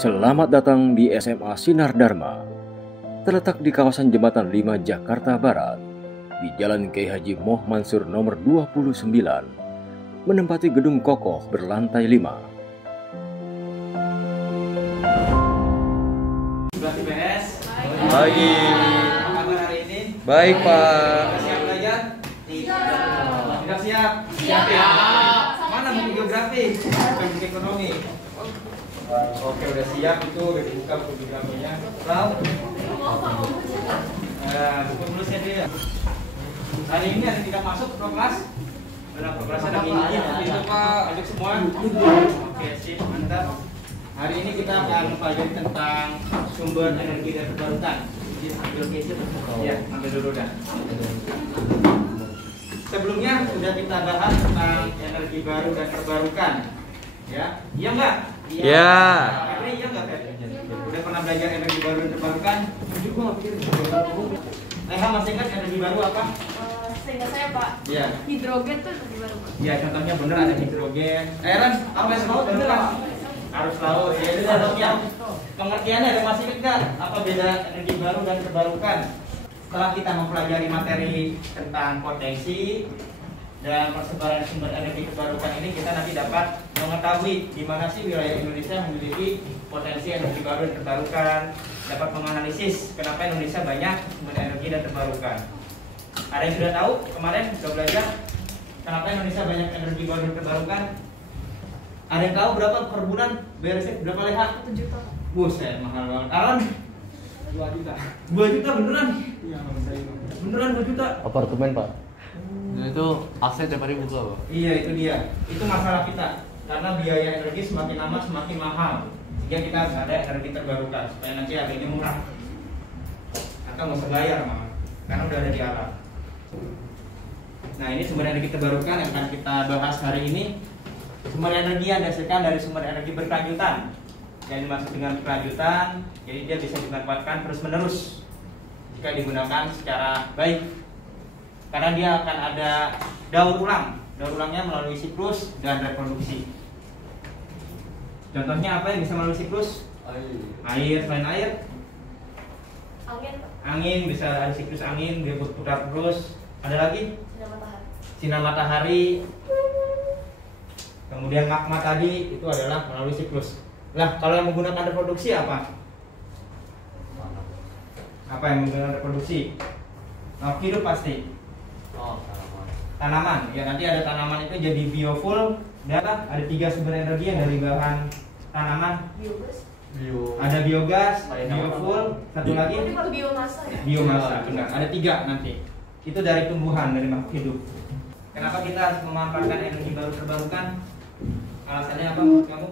Selamat datang di SMA Sinar Dharma. Terletak di kawasan Jembatan 5 Jakarta Barat, di Jalan Kiai Haji Moh Mansur nomor 29, menempati gedung kokoh berlantai 5. Pagi. Apa kabar hari ini? Baik, Pak. Sudah siap belajar? Sudah siap? Siap ya. Mana buku geografi? Buku ekonomi. Oke, udah siap itu, udah dibuka buku geografinya. Tahu? Buku tulisnya dia. Hari ini ada 3 masuk pro kelas. Benar, pro kelas ada ini itu Pak, ajak semua. Oke, sip, mantap. Hari ini kita akan mempelajari tentang sumber energi dan terbarukan. Jadi ambil case ya, ambil dulu dah. Sebelumnya sudah kita bahas tentang energi baru dan terbarukan. Ya, iya enggak? Iya. Febri, iya enggak Febri? Udah pernah belajar energi baru dan terbarukan? Leha masih ingat energi baru apa? Seingat saya Pak, Iya. hidrogen tuh energi baru Pak. Iya, contohnya bener ada hidrogen. Ran, apa yang terbarukan? Arus laut. Ya itu contohnya. Pengertiannya ada masih ingat apa beda energi baru dan terbarukan? Setelah kita mempelajari materi tentang potensi dan persebaran sumber energi terbarukan ini, kita nanti dapat mengetahui di mana sih wilayah Indonesia memiliki potensi energi baru dan terbarukan, dapat menganalisis kenapa Indonesia banyak sumber energi dan terbarukan. Ada yang sudah tahu kemarin sudah belajar kenapa Indonesia banyak energi baru dan terbarukan? Ada yang tahu berapa per bulan beresnya berapa leha? 1 juta Pak. Buset, mahal banget. Alan? 2 juta. 2 juta beneran? Iya, kalau saya Beneran 2 juta? Apartemen, Pak. Dan itu AC tiap hari buka, Pak. Iya, itu dia. Itu masalah kita. Karena biaya energi semakin lama semakin mahal. Sehingga kita harus ada energi terbarukan supaya nanti harganya murah. Atau nggak usah bayar malah, karena udah ada di alam. Nah, ini sumber energi terbarukan yang akan kita bahas hari ini. Sumber energi yang dihasilkan dari sumber energi berkelanjutan. Yang dimaksud dengan berkelanjutan, jadi dia bisa dimanfaatkan terus-menerus jika digunakan secara baik. Karena dia akan ada daur ulang. Daur ulangnya melalui siklus dan reproduksi. Contohnya apa yang bisa melalui siklus? Air. Selain air? Angin Pak. Angin, bisa ada siklus angin, dia berputar terus. Ada lagi? Sinar matahari. Sinar matahari. Kemudian magma tadi itu adalah melalui siklus. Lah, kalau yang menggunakan reproduksi apa? Apa yang menggunakan reproduksi? Makhluk hidup pasti. Tanaman. Ya, nanti ada tanaman itu jadi biofuel. Dan ada 3 sumber energi yang dari bahan tanaman. Biogas. Ada biogas, biofuel, satu lagi Tapi kalau biomasa ya? biomasa. Benar. Ada 3 nanti. Itu dari tumbuhan, dari makhluk hidup. Kenapa kita harus memanfaatkan energi baru terbarukan? Alasannya apa menurut kamu?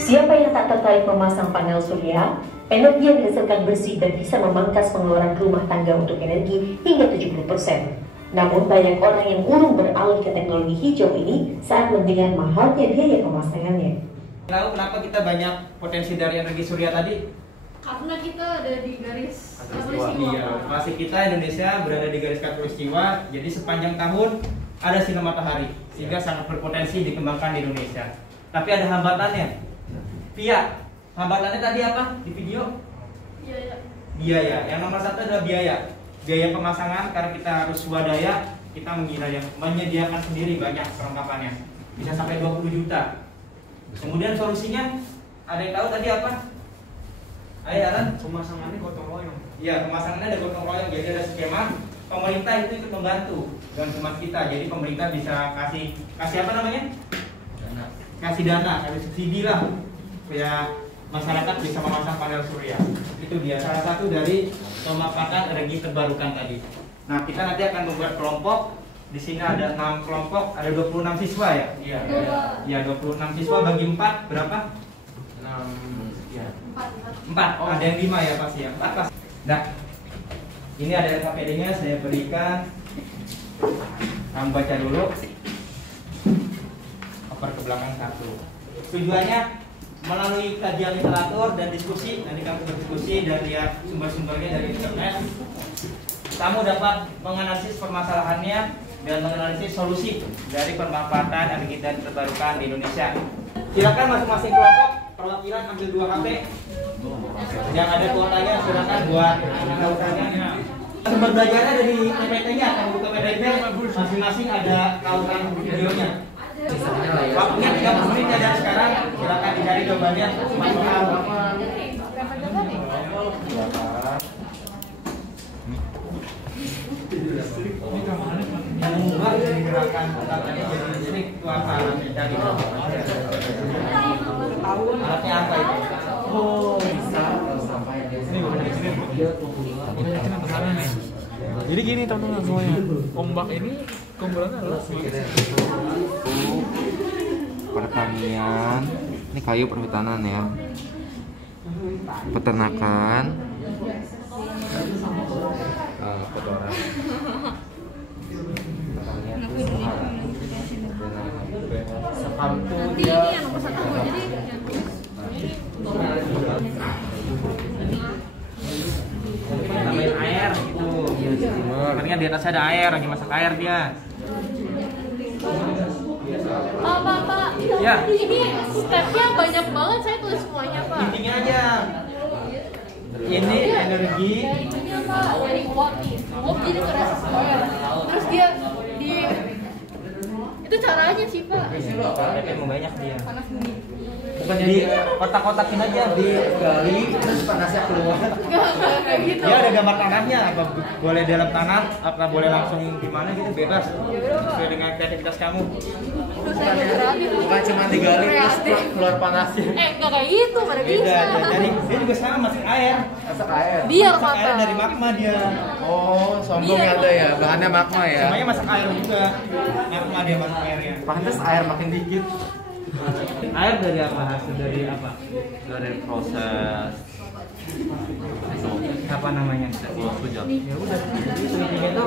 Siapa yang tak tertarik memasang panel surya? Energi yang dihasilkan bersih dan bisa memangkas pengeluaran rumah tangga untuk energi hingga 70%. Namun banyak orang yang urung beralih ke teknologi hijau ini saat mendengar mahalnya biaya pemasangannya. Tahu kenapa kita banyak potensi dari energi surya tadi? Karena kita ada di garis Iya, masih kita Indonesia berada di garis khatulistiwa, jadi sepanjang tahun ada sinar matahari, sehingga sangat berpotensi dikembangkan di Indonesia. Tapi ada hambatannya. Via, hambatannya tadi apa di video? Iya. Biaya. Yang nomor 1 adalah biaya. Biaya pemasangan, karena kita harus swadaya, kita menyediakan sendiri banyak perlengkapannya. Bisa sampai 20 juta. Kemudian solusinya, ada yang tahu tadi apa? Ayo Aran, Pemasangannya gotong royong. iya, pemasangannya ada gotong royong, jadi ada skema. Pemerintah itu ikut membantu dengan teman kita. Jadi pemerintah bisa kasih apa namanya? Kasih dana, kasih subsidi lah, supaya masyarakat bisa memasang panel surya. Itu dia salah satu dari pemanfaatan energi terbarukan tadi. Nah, kita nanti akan membuat kelompok. Di sini ada 6 kelompok, ada 26 siswa ya? Iya. Iya, 26 siswa bagi 4 berapa? 6. Ya. 4. Oh, ada yang 5 ya pasti ya. 4 pas. Nah, ini ada LKPD-nya saya berikan. Kamu baca dulu. Oper ke belakang 1. Tujuannya melalui kajian literatur dan diskusi, nanti kamu berdiskusi dan lihat sumber-sumbernya dari internet. Kamu dapat menganalisis permasalahannya dan menganalisis solusi dari pemanfaatan energi dan terbarukan di Indonesia. Silakan masing-masing kelompok perwakilan ambil 2 HP. Yang ada kuotanya silakan buat kautannya. Sumber belajarnya dari PPT-nya, kalau buka PPT masing-masing ada kautan videonya. Waktunya 30 menit ya dari sekarang, silakan dicari jawabannya. Mengubah gerakan otaknya jadi listrik itu apa? Cari alatnya apa itu? Oh, bisa sampai jadi gini teman-teman semuanya, ombak ini kumpulannya adalah pertanian, ini kayu perhutanan ya, peternakan, kotoran, Nanti ini yang nomor 1 jadi Tambahin air gitu. Makanya di atasnya ada air, lagi masak air dia. Pak, Ya. ini stepnya banyak banget, saya tulis semuanya Pak. Intinya aja. Ini energi. Itunya Pak, dari watt nih, watt jadi kerasa square. Terus dia di itu caranya sih Pak. Tapi mau banyak dia. Panas bumi. Bukan di kotak-kotakin aja digali terus panasnya keluar. Enggak kayak gitu. Dia ada gambar tanahnya, apa boleh dalam tanah, apa boleh langsung gimana gitu bebas. Sesuai dengan kreativitas kamu. Terus saya berani. bukan cuma digali terus Kreatif. keluar panasnya. Enggak kayak gitu, mana Beda. bisa. Jadi dia juga sama masak air. Masak air. Biar Masak air matang. dari magma dia. Oh, sombong Iya, ada ya, bahannya magma ya. Semuanya masak air juga. Magma dia masak airnya. Pantes air makin dikit. Air dari apa? Hasil dari apa? dari proses Apa namanya? hujan. Ya udah. Jadi intinya itu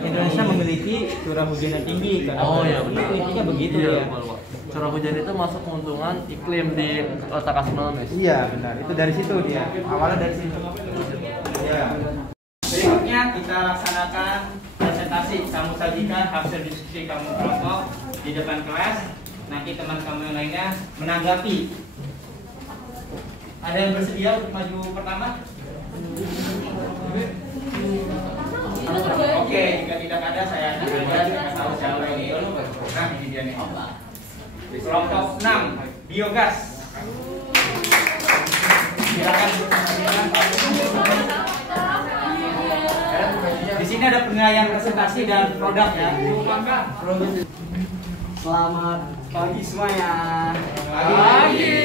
Indonesia memiliki curah hujan yang tinggi kan? Oh iya benar. Intinya begitu Iya, ya. benar, Pak. Curah hujan itu masuk keuntungan iklim di letak astronomis. Iya benar. Itu dari situ dia. Awalnya dari situ. Ya. Berikutnya kita laksanakan presentasi. Kamu sajikan hasil diskusi kamu kelompok di depan kelas. Nanti teman kamu yang lainnya menanggapi. Ada yang bersedia untuk maju pertama? Oke, jika tidak ada saya akan tahu siapa ini. Nah, ini dia nih. Kelompok 6, biogas. Silakan. Di sini ada penilaian presentasi dan produk ya. Selamat pagi semuanya. Pagi.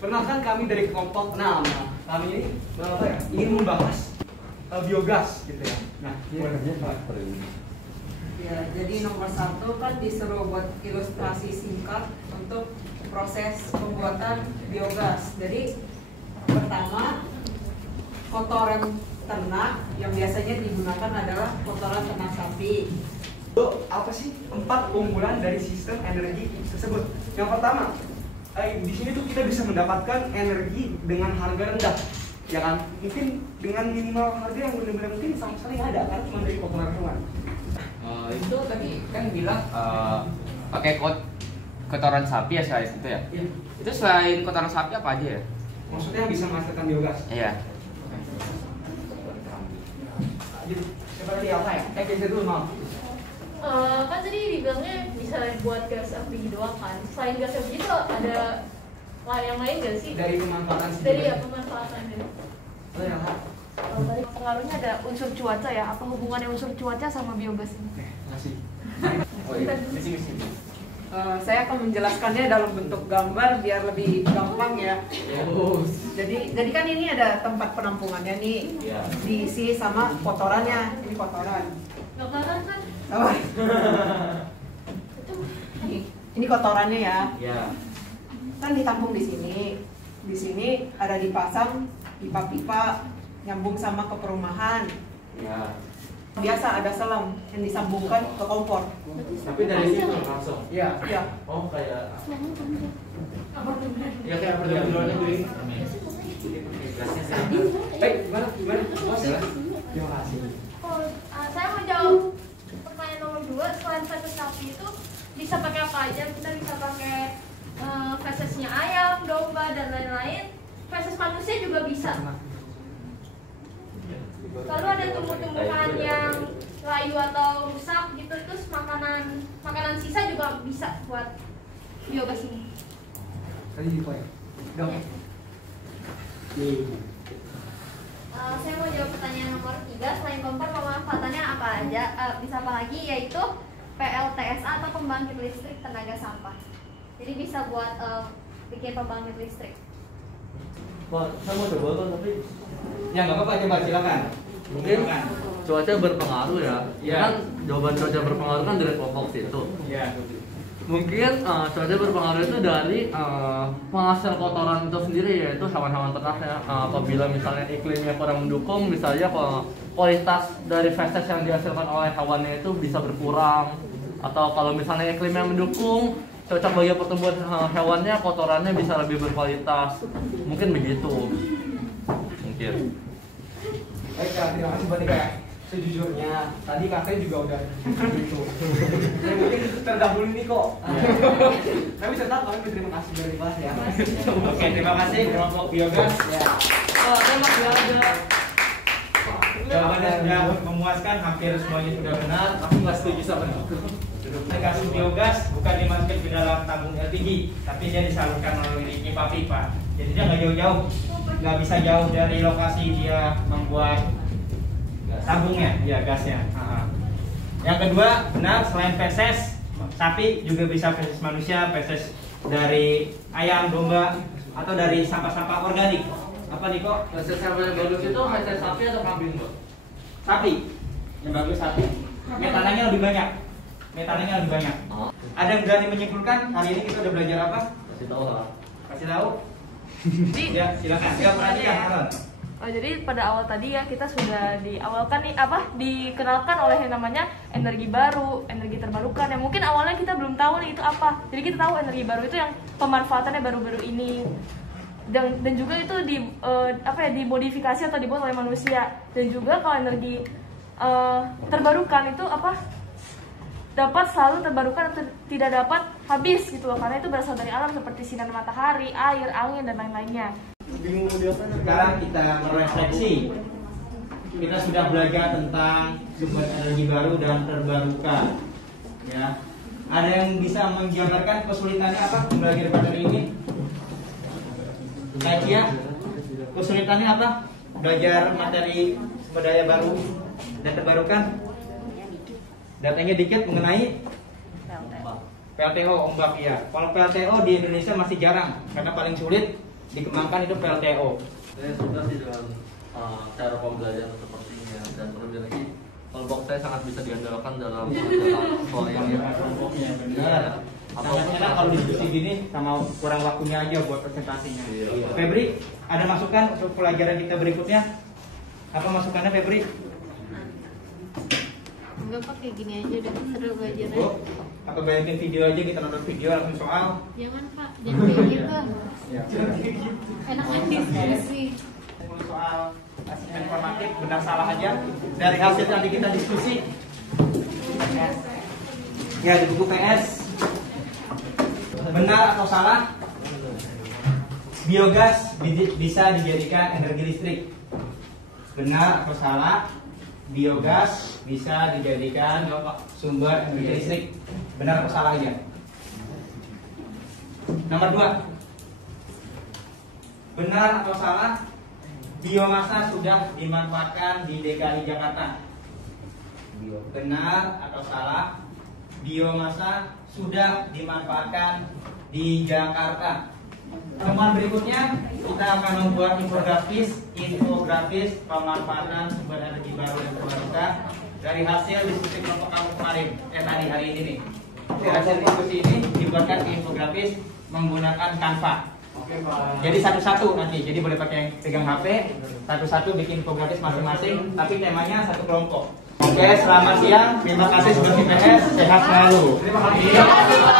Perkenalkan kami dari kelompok 6. Kami ini ingin membahas biogas gitu ya. Nah, Ya, jadi nomor 1 kan disuruh buat ilustrasi singkat untuk proses pembuatan biogas. Jadi pertama, kotoran ternak yang biasanya digunakan adalah kotoran ternak sapi. apa sih 4 keunggulan dari sistem energi tersebut? Yang pertama, di sini tuh kita bisa mendapatkan energi dengan harga rendah, ya kan? Mungkin dengan minimal harga yang benar-benar mungkin sama sekali nggak ada, karena cuma dari kotoran hewan. Itu tadi kan bilang pakai kotoran sapi ya selain itu ya. Iya. Itu selain kotoran sapi apa aja ya? Maksudnya bisa menghasilkan biogas. Iya. Seperti apa ya? Kita dulu mau. Kan tadi dibilangnya bisa buat gas LPG doang kan. Selain gas LPG itu ada yang lain gak sih? Dari pemanfaatan Dari ya pemanfaatannya. Tadi Pengaruhnya ada unsur cuaca ya. Apa hubungannya unsur cuaca sama biogas ini? ngasih. Saya akan menjelaskannya dalam bentuk gambar biar lebih gampang ya. Jadi kan ini ada tempat penampungannya nih, diisi sama kotorannya. Ini kotoran. Gak kelihatan kan? Oh. Ini kotorannya ya. Ya. Kan ditampung di sini. Di sini ada dipasang pipa-pipa nyambung sama ke perumahan. Ya. Biasa ada selang yang disambungkan ke kompor. Tapi dari situ langsung. Iya. Ya. Oh kayak. Ya kayak perjalanan dulu ini. Baik, gimana? Oh, silakan. Terima kasih. Saya mau jawab pertanyaan nomor 2. Selain satu sapi itu bisa pakai apa aja? Kita bisa pakai manusia juga bisa. Kalau ada tumbuh-tumbuhan yang layu atau rusak gitu, terus makanan sisa juga bisa buat biogas ini. Tadi di poin. Dong. Saya mau jawab pertanyaan nomor 3. Selain kompor, pemanfaatannya apa aja? Bisa apa lagi? Yaitu PLTSA atau pembangkit listrik tenaga sampah. Jadi bisa buat bikin pembangkit listrik. Pak, saya mau coba kan, tapi Ya nggak apa-apa, coba silakan. mungkin cuaca berpengaruh ya. Ya. Kan jawaban cuaca berpengaruh kan dari kelompok situ. Ya. Mungkin cuaca berpengaruh itu dari penghasil kotoran itu sendiri, yaitu hewan-hewan ternak ya. Apabila misalnya iklimnya kurang mendukung, misalnya kualitas dari feses yang dihasilkan oleh hewannya itu bisa berkurang. Atau kalau misalnya iklimnya mendukung, cocok bagi pertumbuhan hewannya, kotorannya bisa lebih berkualitas. Mungkin begitu. Mungkin. Baik, Kak, terima kasih buat Kak. Sejujurnya tadi kakek juga udah gitu. Saya mungkin terdahulu nih kok. Tapi tetap kami berterima kasih dari Pak ya. Oke, terima kasih kelompok biogas. Ya. Saya masih ada. Jawabannya sudah memuaskan, hampir semuanya sudah benar. Aku nggak setuju sama itu. Gas biogas bukan dimasukkan ke dalam tabung LPG, tapi dia disalurkan melalui pipa-pipa. Jadi dia nggak jauh-jauh, nggak bisa jauh dari lokasi dia membuat tabungnya, ya gasnya. Yang kedua, benar, selain feses sapi juga bisa feses manusia, feses dari ayam, domba, atau dari sampah-sampah organik. Apa nih kok? Feses yang bagus itu feses sapi atau kambing, Pak? Sapi, yang bagus sapi. Metananya lebih banyak. Metananya lebih banyak. Ada yang berani menyimpulkan hari ini kita udah belajar apa? Kasih tahu lah. Kasih tahu. Ya, silakan. Jadi pada awal tadi ya kita sudah dikenalkan oleh yang namanya energi baru, energi terbarukan. Yang mungkin awalnya kita belum tahu nih itu apa. Jadi kita tahu energi baru itu yang pemanfaatannya baru-baru ini. Dan juga itu dimodifikasi atau dibuat oleh manusia. Dan juga kalau energi terbarukan itu dapat selalu terbarukan atau tidak dapat habis gitu loh, karena itu berasal dari alam seperti sinar matahari, air, angin, dan lain-lainnya. Sekarang kita merefleksi. Kita sudah belajar tentang sumber energi baru dan terbarukan. Ya. Ada yang bisa menggambarkan kesulitannya apa belajar materi ini? Nakia, kesulitannya apa? Belajar materi sumber daya baru dan terbarukan? Datanya dikit mengenai PLTO ombak ya. Kalau PLTO di Indonesia masih jarang karena paling sulit dikembangkan itu PLTO. Saya suka sih dengan cara pembelajaran seperti ini dan terlebih lagi kelompok saya sangat bisa diandalkan dalam soal ini. Kelompoknya benar. Sangat enak kalau diskusi gini sama kurang waktunya aja buat presentasinya. Iya. Febri, ada masukan untuk pelajaran kita berikutnya? Apa masukannya Febri? Enggak pakai gini aja udah seru belajarnya. Bu, apa bayangin video aja kita nonton video langsung soal? Jangan Pak, jangan kayak gitu. Ya. Enakan diskusi. Soal asesmen informatif benar salah aja dari hasil tadi kita diskusi. Ya di buku PS. Benar atau salah? Biogas bisa dijadikan energi listrik. Benar atau salah? Biogas bisa dijadikan sumber energi listrik. Benar atau salah aja? Nomor 2. Benar atau salah? Biomasa sudah dimanfaatkan di DKI Jakarta. Benar atau salah? Biomasa sudah dimanfaatkan di Jakarta. Temuan berikutnya kita akan membuat infografis pemanfaatan sumber energi baru dan terbarukan dari hasil diskusi kelompok kamu kemarin, hari ini nih. Dari hasil diskusi ini dibuatkan infografis menggunakan Canva. Jadi satu-satu nanti, jadi boleh pakai yang pegang HP, satu-satu bikin infografis masing-masing, tapi temanya satu kelompok. Oke, selamat siang, terima kasih sudah di PS, sehat selalu. Terima kasih.